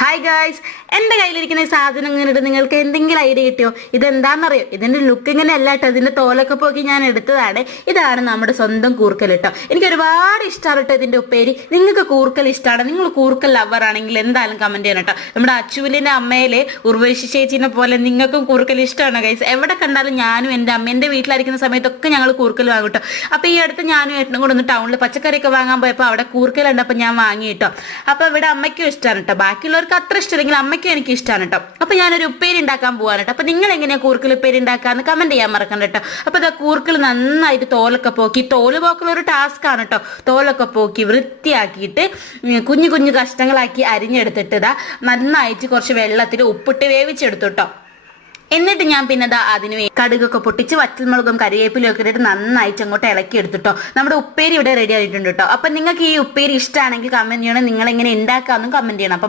Hi guys, എൻ്റെ കയ്യിലിരിക്കുന്ന ഈ സാധനം ഇങ്ങനെ നിങ്ങൾക്ക് എന്തെങ്കിലും ഐഡിയ കിട്ടിയോ? ഇതെന്താണെന്നറിയോ? ഇതിൻ്റെ ലുക്ക് ഇങ്ങനെ അല്ല കേട്ടോ, ഇതിൻ്റെ തോലൊക്കെ പോക്കി ഞാൻ എടുത്തതാണ്. ഇതാണ് നമ്മുടെ സ്വന്തം കൂർക്കൽ കേട്ടോ. എനിക്ക് ഒരുപാട് ഇഷ്ടമാണ് കേട്ടോ ഇതിൻ്റെ ഉപ്പേരി. നിങ്ങൾക്ക് കൂർക്കൽ ഇഷ്ടമാണ്? നിങ്ങൾ കൂർക്കൽ ലവർ ആണെങ്കിൽ എന്തായാലും കമൻറ്റ് ചെയ്യണം കേട്ടോ. നമ്മുടെ അച്ചുവിലിൻ്റെ അമ്മയിലെ ഉർവശി ചേച്ചീനെ പോലെ നിങ്ങൾക്കും കൂർക്കൽ ഇഷ്ടമാണോ ഗൈസ്? എവിടെ കണ്ടാലും ഞാനും എൻ്റെ അമ്മ എൻ്റെ വീട്ടിലായിരിക്കുന്ന സമയത്തൊക്കെ ഞങ്ങൾ കൂർക്കൽ വാങ്ങും കേട്ടോ. അപ്പോൾ ഈ അടുത്ത് ഞാനും ഏട്ടനും കൂടെ ഒന്ന് ടൗണിൽ പച്ചക്കറിയൊക്കെ വാങ്ങാൻ പോയപ്പോൾ അവിടെ കൂർക്കലുണ്ട്. അപ്പോൾ ഞാൻ വാങ്ങി കേട്ടോ. അപ്പോൾ ഇവിടെ അമ്മയ്ക്കും ഇഷ്ടമാണ് കേട്ടോ. ബാക്കിയുള്ളവർക്ക് അത്ര ഇഷ്ടമില്ലെങ്കിൽ അമ്മയ്ക്കും എനിക്ക് ഇഷ്ടമാണ് കേട്ടോ. അപ്പൊ ഞാനൊരു ഉപ്പേരി ഉണ്ടാക്കാൻ പോവാണ് കേട്ടോ. അപ്പൊ നിങ്ങൾ എങ്ങനെയാ കൂർക്കൽ ഉപ്പേരി ഉണ്ടാക്കാന്ന് കമന്റ് ചെയ്യാൻ മറക്കണ്ട കേട്ടോ. അപ്പൊ ഇതാ കൂർക്കൽ നന്നായിട്ട് തോലൊക്കെ പോക്കി, തോല് പോക്കൽ ഒരു ടാസ്ക് ആണ് കേട്ടോ. തോലൊക്കെ പോക്കി വൃത്തിയാക്കിയിട്ട് കുഞ്ഞു കുഞ്ഞു കഷ്ണങ്ങളാക്കി അരിഞ്ഞെടുത്തിട്ട് ഇതാ നന്നായിട്ട് കുറച്ച് വെള്ളത്തിൽ ഉപ്പിട്ട് വേവിച്ചെടുത്തു കേട്ടോ. എന്നിട്ട് ഞാൻ പിന്നെ അതിന് കടുകൊക്കെ പൊട്ടിച്ച് വറ്റൽമുളകും കരിവേപ്പിലും ഒക്കെ ഇട്ടിട്ട് നന്നായിട്ട് അങ്ങോട്ട് ഇളക്കി എടുത്തിട്ടോ. നമ്മുടെ ഉപ്പേരി ഇവിടെ റെഡി ആയിട്ടുണ്ട് കേട്ടോ. അപ്പൊ നിങ്ങൾക്ക് ഈ ഉപ്പേരി ഇഷ്ടമാണെങ്കിൽ കമന്റ് ചെയ്യണം. നിങ്ങൾ എങ്ങനെ ഉണ്ടാക്കാമെന്നും കമന്റ് ചെയ്യണം. അപ്പൊ